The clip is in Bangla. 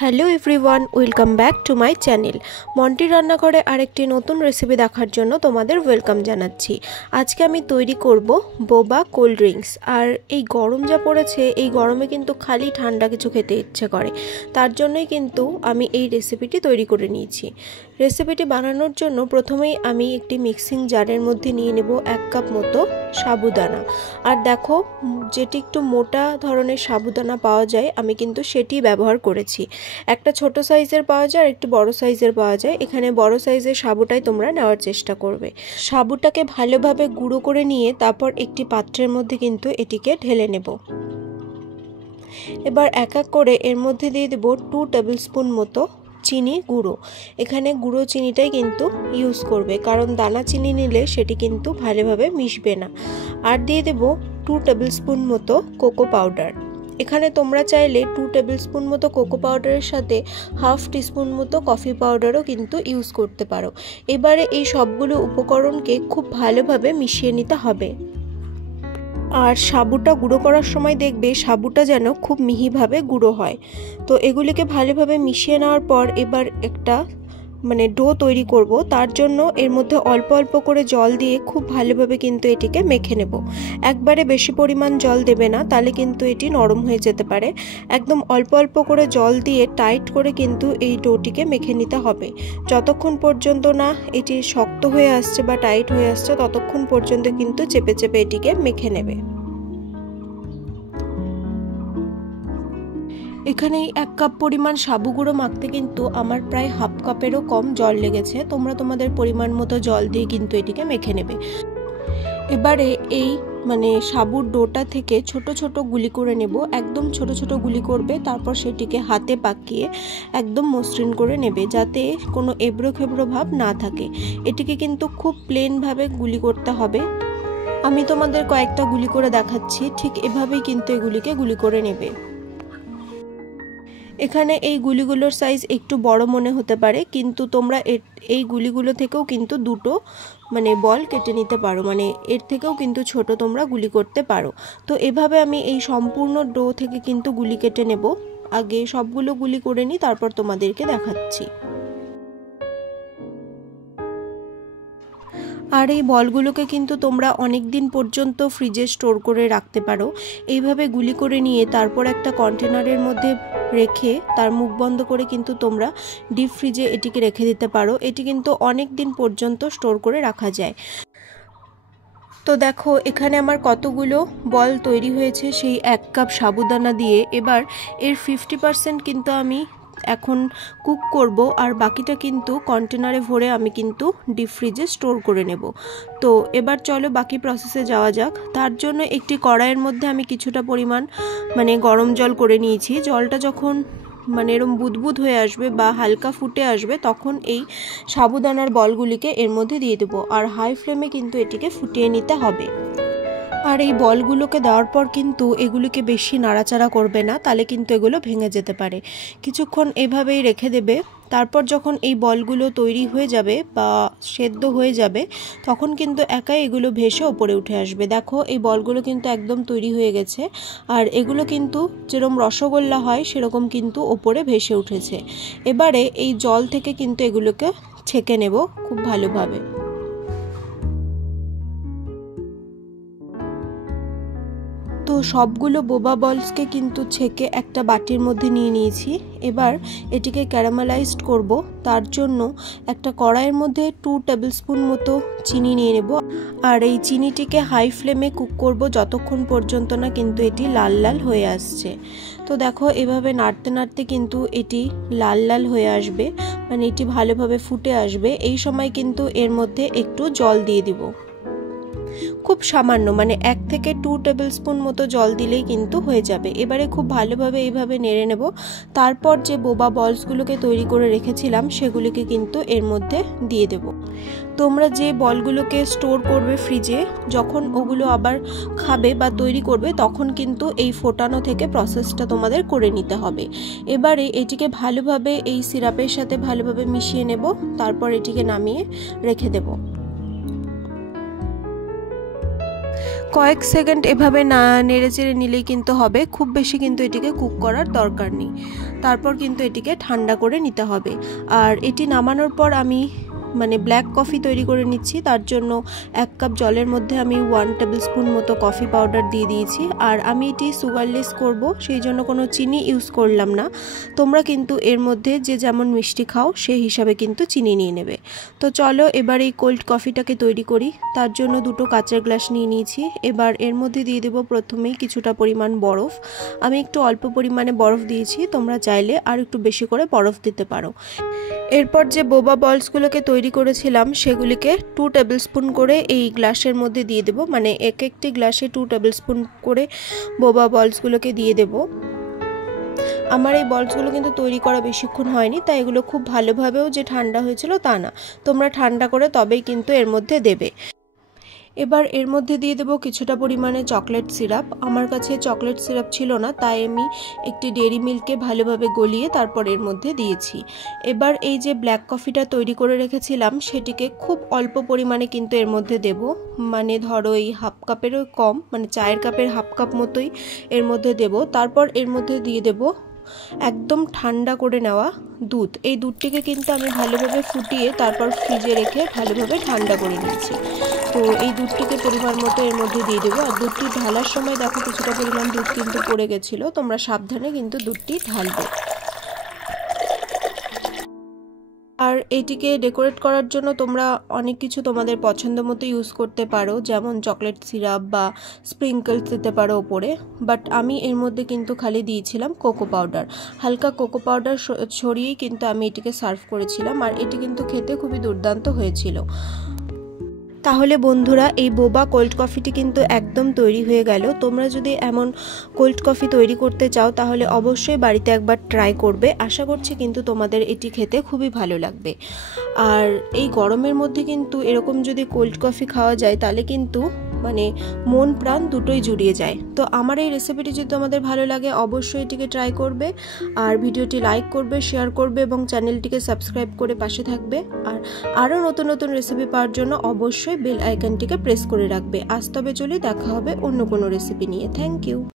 Hello everyone, welcome back to my channel. Monti রান্নাঘরে আরেকটি নতুন রেসিপি দেখার জন্য তোমাদের ওয়েলকাম জানাচ্ছি। আজকে আমি তৈরি করব বোবা কোল্ড ড্রিঙ্কস। আর এই গরম যা পড়েছে, এই গরমে কিন্তু খালি ঠান্ডা কিছু খেতে ইচ্ছে করে। তার জন্যই কিন্তু আমি এই রেসিপিটি তৈরি করে নিয়েছি। রেসিপিটি বানানোর জন্য প্রথমেই আমি একটি মিক্সিং জারের মধ্যে নিয়ে নেব 1 কাপ মতো সাবুদানা। আর দেখো, যেটি একটু মোটা ধরনের সাবুদানা পাওয়া যায়, আমি কিন্তু সেটি ব্যবহার করেছি। একটা ছোট সাইজের পাওয়া যায় আর একটু বড় সাইজের পাওয়া যায়। এখানে বড় সাইজের সাবুটাই তোমরা নেওয়ার চেষ্টা করবে। সাবুটাকে ভালোভাবে গুঁড়ো করে নিয়ে তারপর একটি পাত্রের মধ্যে কিন্তু এটিকে ঢেলে নেব। এবার এক এক করে এর মধ্যে দিয়ে দেব 2 টেবিল স্পুন মতো চিনি গুঁড়ো। এখানে গুঁড়ো চিনিটাই কিন্তু ইউজ করবে, কারণ দানা চিনি নিলে সেটি কিন্তু ভালোভাবে মিশবে না। আর দিয়ে দেব 2 টেবিল স্পুন মতো কোকো পাউডার। এখানে তোমরা চাইলে 2 টেবিল স্পুন মতো কোকো পাউডারের সাথে হাফ টিস্পুন মতো কফি পাউডারও কিন্তু ইউজ করতে পারো। এবারে এই সবগুলো উপকরণকে খুব ভালোভাবে মিশিয়ে নিতে হবে। আর সাবুটা গুঁড়ো করার সময় দেখবে সাবুটা যেন খুব মিহিভাবে গুঁড়ো হয়। তো এগুলিকে ভালোভাবে মিশিয়ে নেওয়ার পর এবার একটা ডো তৈরি করব। তার জন্য এর মধ্যে অল্প অল্প করে জল দিয়ে খুব ভালোভাবে কিন্তু এটিকে মেখে নেব। একবারে বেশি পরিমাণ জল দেবে না, তাহলে কিন্তু এটি নরম হয়ে যেতে পারে। একদম অল্প অল্প করে জল দিয়ে টাইট করে কিন্তু এই ডোটিকে মেখে নিতে হবে। যতক্ষণ পর্যন্ত না এটি শক্ত হয়ে আসছে বা টাইট হয়ে আসছে, ততক্ষণ পর্যন্ত কিন্তু চেপে চেপে এটিকে মেখে নেবে। এখানে 1 কাপ পরিমাণ সাবু গুঁড়ো মাখতে কিন্তু আমার প্রায় হাফ কাপেরও কম জল লেগেছে। তোমরা তোমাদের পরিমাণ মতো জল দিয়ে কিন্তু এটিকে মেখে নেবে। এবারে এই সাবুর ডোটা থেকে ছোট ছোট গুলি করে নেব। একদম ছোট ছোট গুলি করবে, তারপর সেটিকে হাতে পাকিয়ে একদম মসৃণ করে নেবে, যাতে কোনো এবড়ো খেবড়ো ভাব না থাকে। এটিকে কিন্তু খুব প্লেনভাবে গুলি করতে হবে। আমি তোমাদের কয়েকটা গুলি করে দেখাচ্ছি, ঠিক এভাবেই কিন্তু এগুলিকে গুলি করে নেবে। এখানে এই গুলিগুলোর সাইজ একটু বড় মনে হতে পারে, কিন্তু তোমরা এই গুলিগুলো থেকেও কিন্তু দুটো বল কেটে নিতে পারো, এর থেকেও কিন্তু ছোট তোমরা গুলি করতে পারো। তো এভাবে আমি এই সম্পূর্ণ ডো থেকে কিন্তু গুলি কেটে নেব। আগে সবগুলো গুলি করে নিই, তারপর তোমাদেরকে দেখাচ্ছি। আর এই বলগুলোকে কিন্তু তোমরা অনেক দিন পর্যন্ত ফ্রিজে স্টোর করে রাখতে পারো। এইভাবে গুলি করে নিয়ে তারপর একটা কন্টেনারের মধ্যে রেখে তার মুখ বন্ধ করে কিন্তু তোমরা ডিপ ফ্রিজে এটিকে রেখে দিতে পারো। এটি কিন্তু অনেক দিন পর্যন্ত স্টোর করে রাখা যায়। তো দেখো, এখানে আমার কতগুলো বল তৈরি হয়েছে সেই 1 কাপ সাবুদানা দিয়ে। এবার এর 50% কিন্তু আমি এখন কুক করব, আর বাকিটা কিন্তু কন্টেনারে ভরে আমি কিন্তু ডিপ ফ্রিজে স্টোর করে নেব। তো এবার চলো বাকি প্রসেসে যাওয়া যাক। তার জন্য একটি কড়াইয়ের মধ্যে আমি কিছুটা পরিমাণ গরম জল করে নিয়েছি। জলটা যখন এরম বুদবুদ হয়ে আসবে বা হালকা ফুটে আসবে, তখন এই সাবুদানার বলগুলিকে এর মধ্যে দিয়ে দেবো। আর হাই ফ্লেমে কিন্তু এটিকে ফুটিয়ে নিতে হবে। আর এই বলগুলোকে দেওয়ার পর কিন্তু এগুলিকে বেশি নাড়াচাড়া করবে না, তাহলে কিন্তু এগুলো ভেঙে যেতে পারে। কিছুক্ষণ এভাবেই রেখে দেবে। তারপর যখন এই বলগুলো তৈরি হয়ে যাবে বা সেদ্ধ হয়ে যাবে, তখন কিন্তু একাই এগুলো ভেসে ওপরে উঠে আসবে। দেখো, এই বলগুলো কিন্তু একদম তৈরি হয়ে গেছে। আর এগুলো কিন্তু যেরকম রসগোল্লা হয় সেরকম কিন্তু ওপরে ভেসে উঠেছে। এবারে এই জল থেকে কিন্তু এগুলোকে ছেঁকে নেব খুব ভালোভাবে। তো সবগুলো বোবা বলসকে কিন্তু ছেঁকে একটা বাটির মধ্যে নিয়ে নিয়েছি। এবার এটিকে ক্যারামেলাইজড করব। তার জন্য একটা কড়াইয়ের মধ্যে 2 টেবিল স্পুন মতো চিনি নিয়ে নেব। আর এই চিনিটিকে হাই ফ্লেমে কুক করব যতক্ষণ পর্যন্ত না কিন্তু এটি লাল লাল হয়ে আসছে। তো দেখো, এভাবে নাড়তে নাড়তে কিন্তু এটি লাল লাল হয়ে আসবে, এটি ভালোভাবে ফুটে আসবে। এই সময় কিন্তু এর মধ্যে একটু জল দিয়ে দিব, খুব সামান্য, 1 থেকে 2 টেবিল স্পুন মতো জল দিলেই কিন্তু হয়ে যাবে। এবারে খুব ভালোভাবে এইভাবে নেড়ে নেব। তারপর যে বোবা বলসগুলোকে তৈরি করে রেখেছিলাম সেগুলিকে কিন্তু এর মধ্যে দিয়ে দেব। তোমরা যে বলগুলোকে স্টোর করবে ফ্রিজে, যখন ওগুলো আবার খাবে বা তৈরি করবে, তখন কিন্তু এই ফোটানো থেকে প্রসেসটা তোমাদের করে নিতে হবে। এবারে এটিকে ভালোভাবে এই সিরাপের সাথে ভালোভাবে মিশিয়ে নেব। তারপর এটিকে নামিয়ে রেখে দেব। কয়েক সেকেন্ড এভাবে না নেড়ে চেড়ে নিলেই কিন্তু হবে, খুব বেশি কিন্তু এটিকে কুক করার দরকার নেই। তারপর কিন্তু এটিকে ঠান্ডা করে নিতে হবে। আর এটি নামানোর পর আমি ব্ল্যাক কফি তৈরি করে নিচ্ছি। তার জন্য 1 কাপ জলের মধ্যে আমি 1 টেবিল স্পুন মতো কফি পাউডার দিয়ে দিয়েছি। আর আমি এটি সুগারলেস করব, সেই জন্য কোনো চিনি ইউজ করলাম না। তোমরা কিন্তু এর মধ্যে যে যেমন মিষ্টি খাও সেই হিসাবে কিন্তু চিনি নিয়ে নেবে। তো চলো এবার এই কোল্ড কফিটাকে তৈরি করি। তার জন্য 2টো কাচের গ্লাস নিয়ে নিয়েছি। এবার এর মধ্যে দিয়ে দেব প্রথমেই কিছুটা পরিমাণ বরফ। আমি একটু অল্প পরিমাণে বরফ দিয়েছি, তোমরা চাইলে আর একটু বেশি করে বরফ দিতে পারো। এরপর যে বোবা বলসগুলোকে তৈরি করেছিলাম সেগুলিকে 2 টেবিল স্পুন করে এই গ্লাসের মধ্যে দিয়ে দেব, একটি গ্লাসে 2 টেবিল স্পুন করে বোবা বলসগুলোকে দিয়ে দেব। আমার এই বলসগুলো কিন্তু তৈরি করা বেশিক্ষণ হয়নি, তাই এগুলো খুব ভালোভাবেও যে ঠান্ডা হয়েছিল তা না, তোমরা ঠান্ডা করে তবেই কিন্তু এর মধ্যে দেবে। এবার এর মধ্যে দিয়ে দেবো কিছুটা পরিমাণে চকলেট সিরাপ। আমার কাছে চকলেট সিরাপ ছিল না, তাই আমি একটি ডেরি মিল্ককে ভালোভাবে গলিয়ে তারপর এর মধ্যে দিয়েছি। এবার এই যে ব্ল্যাক কফিটা তৈরি করে রেখেছিলাম সেটিকে খুব অল্প পরিমাণে কিন্তু এর মধ্যে দেব, ধরো এই হাফ কাপেরও কম, চায়ের কাপের হাফ কাপ মতোই এর মধ্যে দেব। তারপর এর মধ্যে দিয়ে দেব একদম ঠান্ডা করে নেওয়া দুধ। এই দুধটিকে কিন্তু আমি ভালোভাবে ফুটিয়ে তারপর ফ্রিজে রেখে ভালোভাবে ঠান্ডা করে নিয়েছি। তো এই দুধটিকে পরিমাণ মতো এর মধ্যে দিয়ে দেবো। আর দুধটি ঢালার সময় দেখো কিছুটা পরিমাণ দুধ কিন্তু পড়ে গেছিলো, তোমরা সাবধানে কিন্তু দুধটি ঢালবে। আর এটিকে ডেকোরেট করার জন্য তোমরা অনেক কিছু তোমাদের পছন্দ মতো ইউজ করতে পারো, যেমন চকলেট সিরাপ বা স্প্রিঙ্কলস দিতে পারো ওপরে। বাট আমি এর মধ্যে কিন্তু খালি দিয়েছিলাম কোকো পাউডার। হালকা কোকো পাউডার ছড়িয়েই কিন্তু আমি এটিকে সার্ভ করেছিলাম। আর এটি কিন্তু খেতে খুবই দুর্দান্ত হয়েছিল। তাহলে বন্ধুরা, এই বোবা কোল্ড কফিটি কিন্তু একদম তৈরি হয়ে গেল। তোমরা যদি এমন কোল্ড কফি তৈরি করতে চাও তাহলে অবশ্যই বাড়িতে একবার ট্রাই করবে। আশা করছি কিন্তু তোমাদের এটি খেতে খুবই ভালো লাগবে। আর এই গরমের মধ্যে কিন্তু এরকম যদি কোল্ড কফি খাওয়া যায় তাহলে কিন্তু মন প্রাণ দুটোই জুড়িয়ে যায়। তো আমার এই রেসিপিটি যদি তোমাদের ভালো লাগে অবশ্যই এটিকে ট্রাই করবে। আর ভিডিওটি লাইক করবে, শেয়ার করবে এবং চ্যানেলটিকে সাবস্ক্রাইব করে পাশে থাকবে। আর আরও নতুন নতুন রেসিপি পাওয়ার জন্য অবশ্যই বেল আইকনটিকে প্রেস করে রাখবে। আজ তবে চলি, দেখা হবে অন্য কোনো রেসিপি নিয়ে। Thank you.